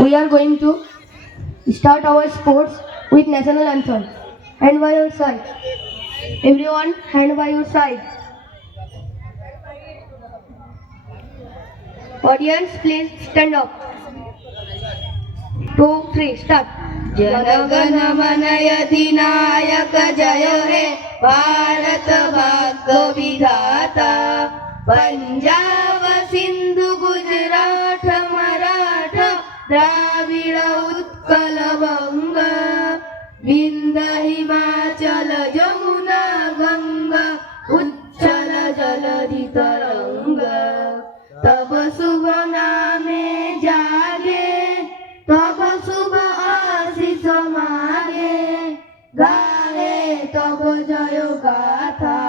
We are going to start our sports with national anthem. Hand by your side. Everyone, hand by your side. Audience, please stand up. 2, 3, start. जनगण मन अधिनायक जय हे भारत भाग्य विधाता पंजाब सिंधु गुजरात मराठा द्राविड़ उत्कल बंग विंध्य हिमाचल जमुना गंगा उच्चल जलधि तरंग तब शुभ नामे जागे तब शुभ आशीष मागे गाए तब जय गाथा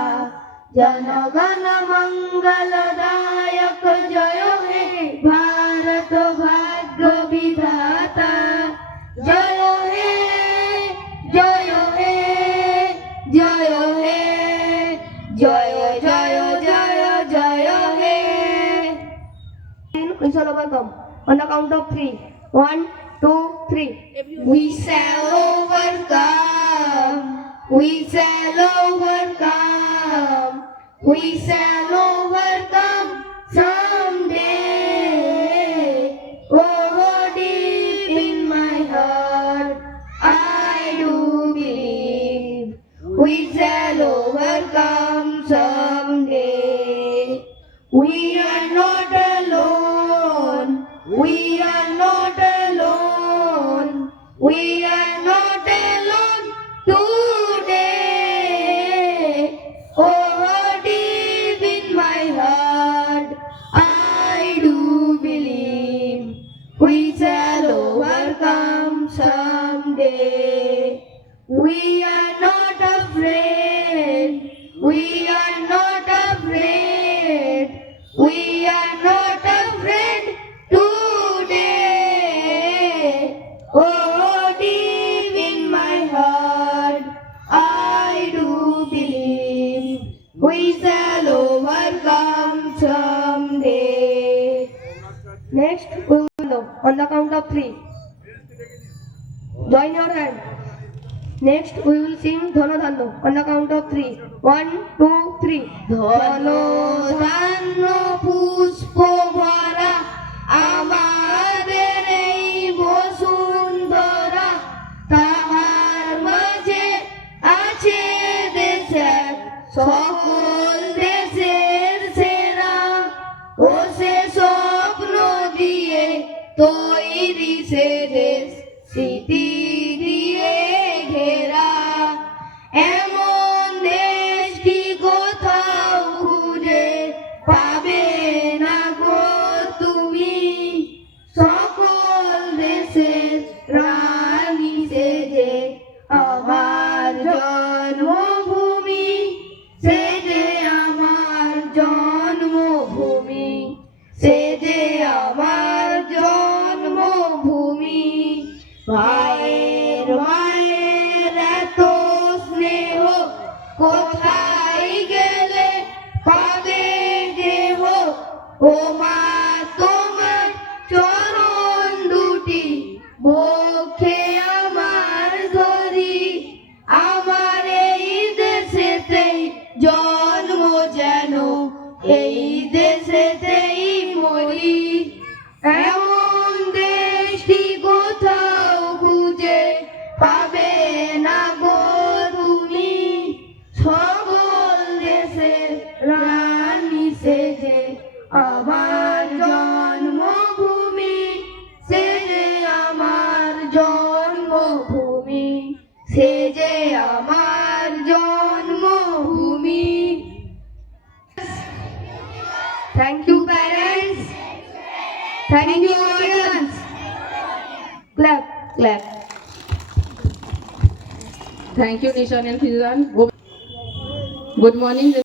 जनगण मंगलदायक जय हे भारत भाग्य विधाता जय हे जय हे जय हे जय जय जय जय हे. We shall overcome. On the count of 3. 1, 2, 3. We shall overcome. We shall overcome. We shall overcome someday. Oh, deep in my heart, I do believe we shall overcome someday. We are not alone. We are not alone. We are not alone today. Oh, deep in my heart, I do believe we shall overcome someday. We are not afraid. We are not afraid. We are not afraid today. Oh, deep in my heart, I do believe we shall overcome someday. Next, we will know. On the count of 3. Join your hand. Next, we will sing Dhano Dhano. On the count of 3. 1, 2, 3. ধনো ধান্য পুষ্প ভরা আমাদের এই বসুন্ধরা তাহার মাঝে আছে দেশ এক সকল দেশের সেরা ও সে স্বপ্ন দিয়ে তৈরি সে দেশ স্মৃতি দিয়ে ঘেরা এমন দেশ কি কোথাও খুঁজে পাবে না গো তুমি সকল দেশের রানী সেজে আমার জন্মভূমি সেজে আমার জন্মভূমি সেজে আমার জন্মভূমি ভাইয়ের মায়ের এত স্নেহ কোথায় গেলে পাবে দেহ ও মা তোমার চরণ দুটি বক্ষে আমার ধরি আমার এই দেশেতেই জন্ম যেন এই দেশেতেই মরি এমন দেশটি কোথাও খুঁজে পাবে না গো তুমি সকল দেশের রানী সেজে আমার জন্মভূমি সেজে আমার জন্মভূমি সেজে আমার জন্মভূমি. Thank you, parents. Thank you, audience. Clap. Clap. Thank you, Nishan and Fizan. Good morning.